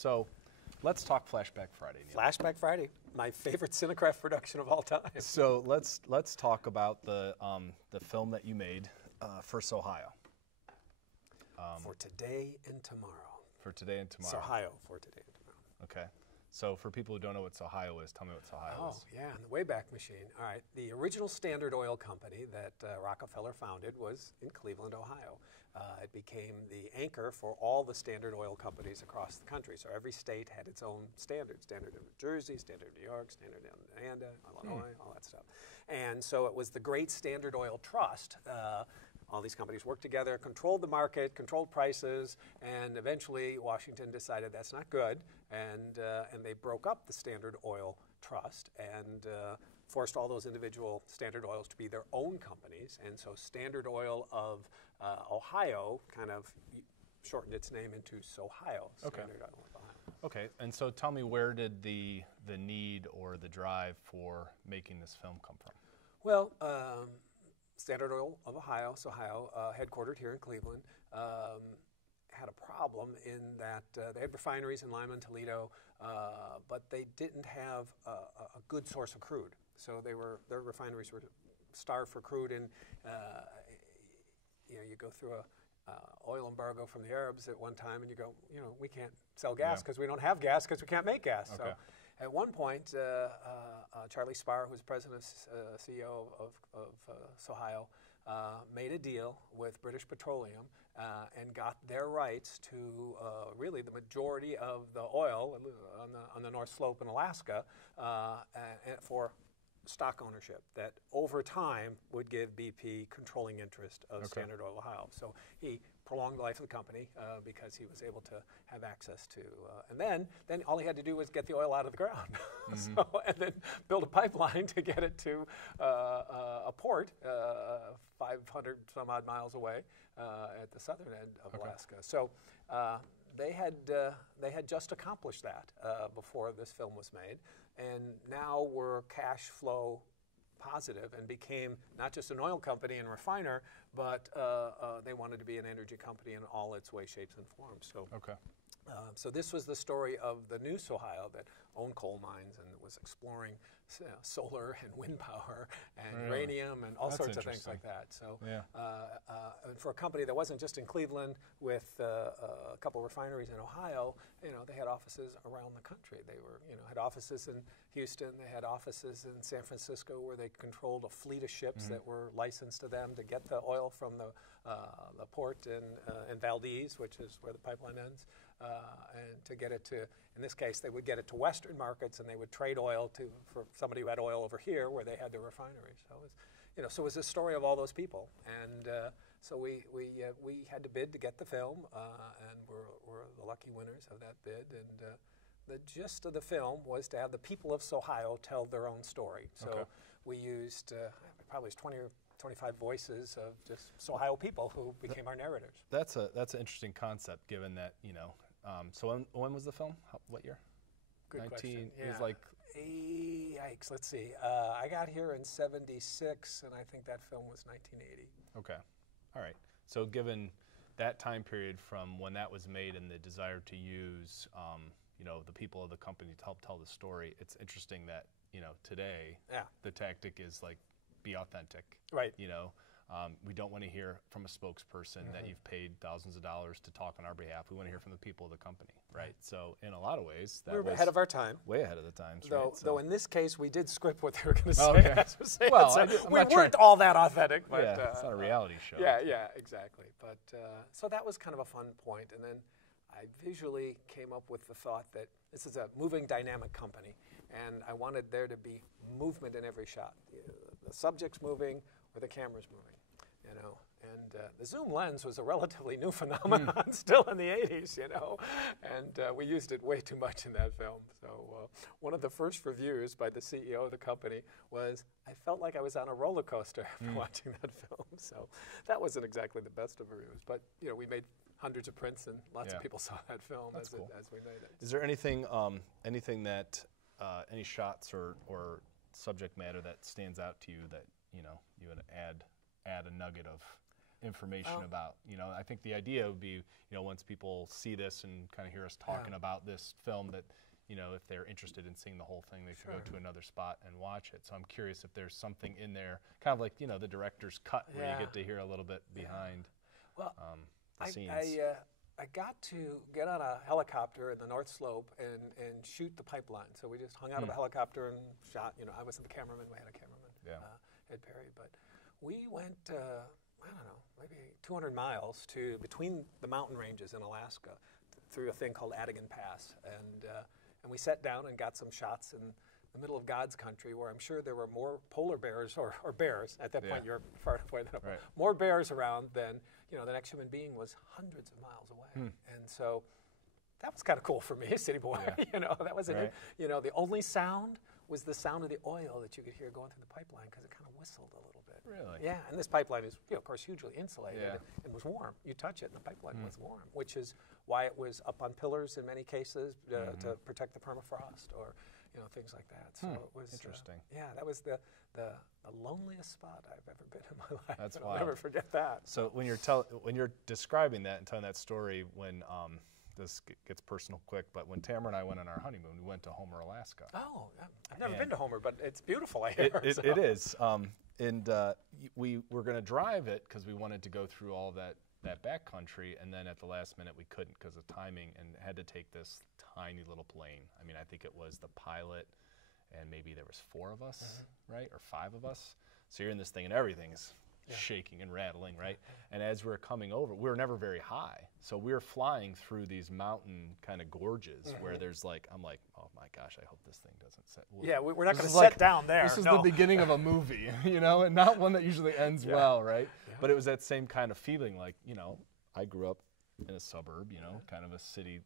So let's talk Flashback Friday, Neil. Flashback Friday, my favorite Cinécraft production of all time. So let's talk about the film that you made for Sohio. For today and tomorrow. For today and tomorrow. Sohio for today and tomorrow. Okay. So for people who don't know what Sohio is, tell me what Sohio is. Oh, yeah, in the Wayback Machine. All right, the original Standard Oil company that Rockefeller founded was in Cleveland, Ohio. It became the anchor for all the Standard Oil companies across the country. So every state had its own standard. Standard in New Jersey, Standard in New York, Standard in Indiana, Illinois, all that stuff. And so it was the great Standard Oil Trust. All these companies worked together, controlled the market, controlled prices, and eventually Washington decided that's not good, and they broke up the Standard Oil Trust and forced all those individual Standard Oils to be their own companies. And so Standard Oil of Ohio kind of shortened its name into Sohio. Standard Oil of Ohio. Okay, and so tell me, where did the need or the drive for making this film come from? Well, Standard Oil of Ohio, Sohio, headquartered here in Cleveland, had a problem in that they had refineries in Lima and Toledo, but they didn't have a good source of crude. So their refineries were starved for crude, and you go through a oil embargo from the Arabs at one time, and you go, we can't sell gas because we don't have gas because we can't make gas. Okay. So at one point, Charlie Spar, who was president, CEO of Sohio, made a deal with British Petroleum and got their rights to really the majority of the oil on the North Slope in Alaska for stock ownership that over time would give BP controlling interest of Standard Oil Ohio. So he prolonged the life of the company because he was able to have access to, and then all he had to do was get the oil out of the ground. And then build a pipeline to get it to a port 500 some odd miles away at the southern end of Alaska. So they had just accomplished that before this film was made, and now we're cash flow positive and became not just an oil company and refiner, but they wanted to be an energy company in all its ways, shapes, and forms. So, so this was the story of the new Sohio that owned coal mines and was exploring solar and wind power and uranium and all sorts of things like that. So and for a company that wasn't just in Cleveland with a couple refineries in Ohio, they had offices around the country. They were, had offices in Houston, they had offices in San Francisco where they controlled a fleet of ships that were licensed to them to get the oil from the port in Valdez, which is where the pipeline ends, and to get it to, in this case, they would get it to Western markets, and they would trade oil for somebody who had oil over here where they had their refineries. So it was, so it was a story of all those people, and so we had to bid to get the film, and we're the lucky winners of that bid. And the gist of the film was to have the people of Sohio tell their own story. So we used probably 20 or 25 voices of just Sohio people who became our narrators. That's an interesting concept, given that So when was the film? What year? Good question. It was like. Yikes! Let's see. I got here in '76, and I think that film was 1980. Okay. All right. So given that time period from when that was made and the desire to use, the people of the company to help tell the story, it's interesting that today the tactic is like, be authentic. Right. We don't want to hear from a spokesperson that you've paid thousands of dollars to talk on our behalf. We want to hear from the people of the company, right? So in a lot of ways, that we're ahead of our time. Way ahead of the times, though in this case, we did script what they were going to say. Well, we weren't all that authentic. But, it's not a reality show. Yeah, exactly. But so that was kind of a fun point. And then I visually came up with the thought that this is a moving, dynamic company, and I wanted there to be movement in every shot. The subject's moving or the camera's moving. And the zoom lens was a relatively new phenomenon still in the 80s, and we used it way too much in that film. So one of the first reviews by the CEO of the company was, I felt like I was on a roller coaster after watching that film. So that wasn't exactly the best of reviews, but we made hundreds of prints and lots of people saw that film as we made it. Is there anything that, any shots or subject matter that stands out to you that you would add a nugget of information about? You know, I think the idea would be, you know, once people see this and kind of hear us talking about this film, that, you know, if they're interested in seeing the whole thing, they should go to another spot and watch it. So I'm curious if there's something in there, kind of like, you know, the director's cut, where you get to hear a little bit behind the scenes. I got to get on a helicopter in the North Slope and shoot the pipeline. So we just hung out of a helicopter and shot. You know, I wasn't the cameraman. We had a cameraman, Ed Perry. But we went, I don't know, maybe 200 miles to between the mountain ranges in Alaska through a thing called Adigan Pass. And we sat down and got some shots in the middle of God's country, where I'm sure there were more polar bears or bears. At that point, you're far away. More bears around than, you know, the next human being was hundreds of miles away. And so that was kind of cool for me, a city boy. You know, that was you know, the only sound was the sound of the oil that you could hear going through the pipeline, because it kind of whistled a little bit. Really? Yeah, and this pipeline is, you know, of course, hugely insulated and was warm. You touch it and the pipeline was warm, which is why it was up on pillars in many cases to protect the permafrost, or, you know, things like that. So it was interesting. That was the loneliest spot I've ever been in my life. That's I'll never forget that. So when you're describing that and telling that story, when this gets personal quick, but when Tamara and I went on our honeymoon, we went to Homer, Alaska. Oh, I've never been to Homer, but it's beautiful, I hear. It is. And we were going to drive it because we wanted to go through all that backcountry, and then at the last minute we couldn't because of timing, and had to take this tiny little plane. I mean, I think it was the pilot, and maybe there was 4 of us, right, or 5 of us. So you're in this thing, and everything's shaking and rattling, right? And as we were coming over, we were never very high, so we were flying through these mountain kind of gorges where there's like, I'm like, oh my gosh, I hope this thing doesn't set. We're not going to sit down there. This is the beginning of a movie, you know, and not one that usually ends well, right? But it was that same kind of feeling, like, you know, I grew up in a suburb, you know, kind of a city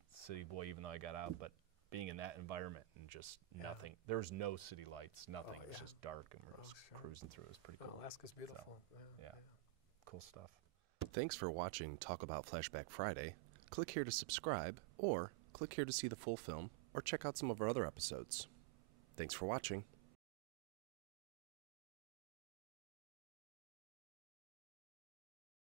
boy, even though I got out, but being in that environment and just nothing. There was no city lights, nothing. It was just dark, and we were just cruising through. It was pretty cool. Alaska's beautiful. So, cool stuff. Thanks for watching Talk About Flashback Friday. Click here to subscribe, or click here to see the full film, or check out some of our other episodes. Thanks for watching.